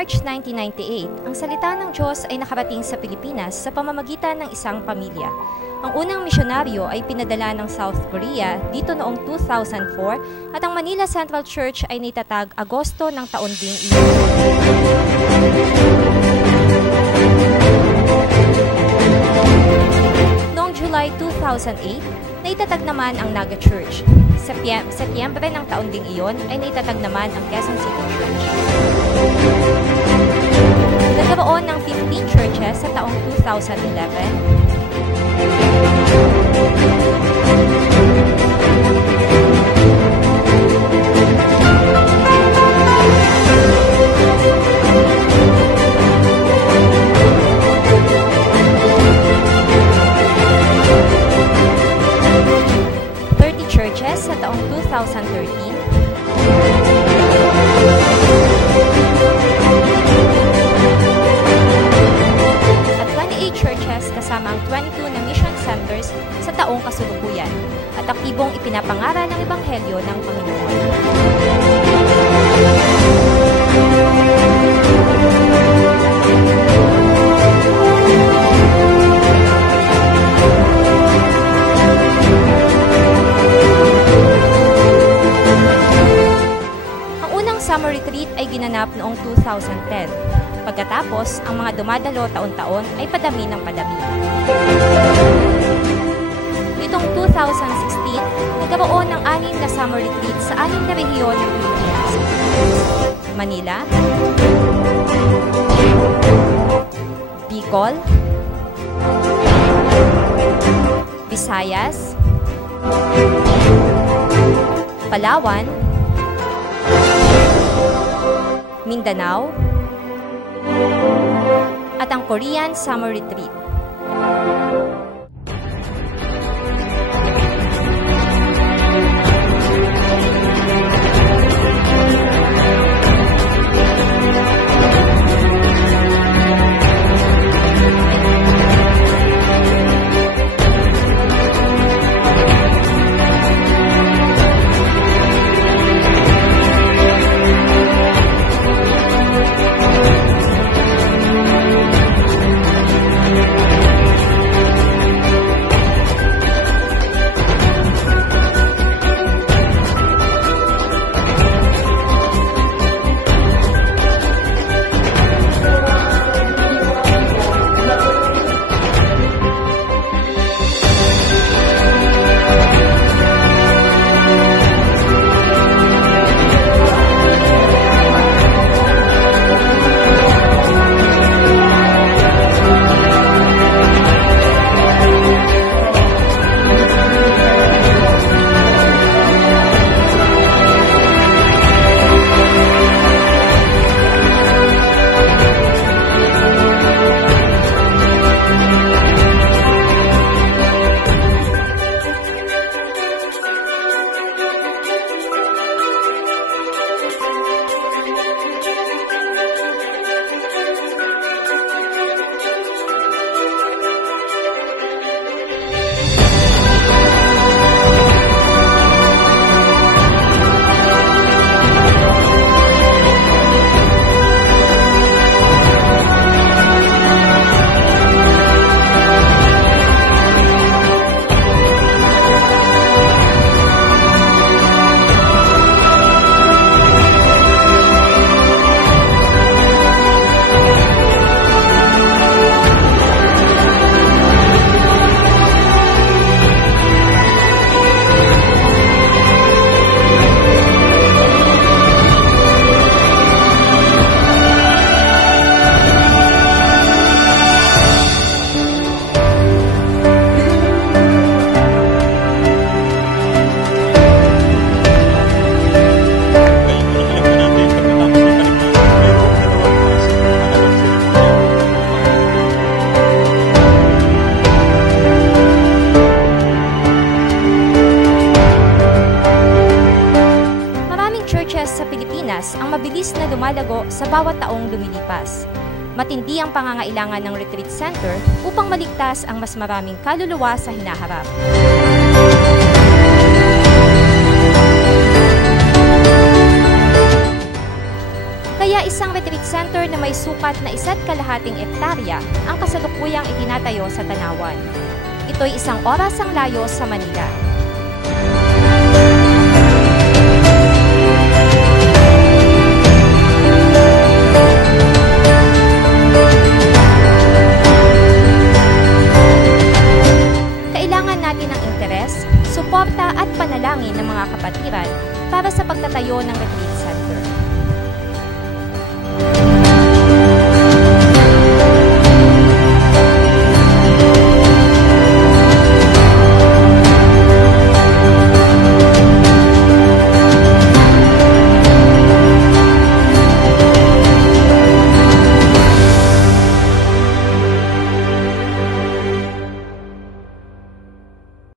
March 1998, ang salita ng Diyos ay nakarating sa Pilipinas sa pamamagitan ng isang pamilya. Ang unang misyonaryo ay pinadala ng South Korea dito noong 2004 at ang Manila Central Church ay naitatag Agosto ng taon ding iyon. Noong July 2008, naitatag naman ang Naga Church. Setyembre ng taon ding iyon ay naitatag naman ang Quezon City Church. Nagkaroon ng 15 churches sa taong 2011. Churches sa taong 2013. At 28 churches kasama ang 22 na mission centers sa taong kasalukuyan at aktibong ipinapangaral ng Ebanghelyo ng Panginoon. Summer retreat ay ginanap noong 2010. Pagkatapos, ang mga dumadalo taon-taon ay padami ng padami. Nitong 2016, nagkaroon ng 6 na summer retreat sa 6 na rehiyon ng Pilipinas. Manila, Bicol, Visayas, Palawan, Mindanao, at ang Korean Summer Retreat. ang mabilis na lumalago sa bawat taong lumilipas. Matindi ang pangangailangan ng retreat center upang maligtas ang mas maraming kaluluwa sa hinaharap. Kaya isang retreat center na may sukat na 1.5 ektarya ang kasalukuyang itinatayo sa Tanawan. Ito'y 1 oras ang layo sa Manila. Kailangan natin ng interes, suporta at panalangin ng mga kapatiran para sa pagtatayo ng retreat center.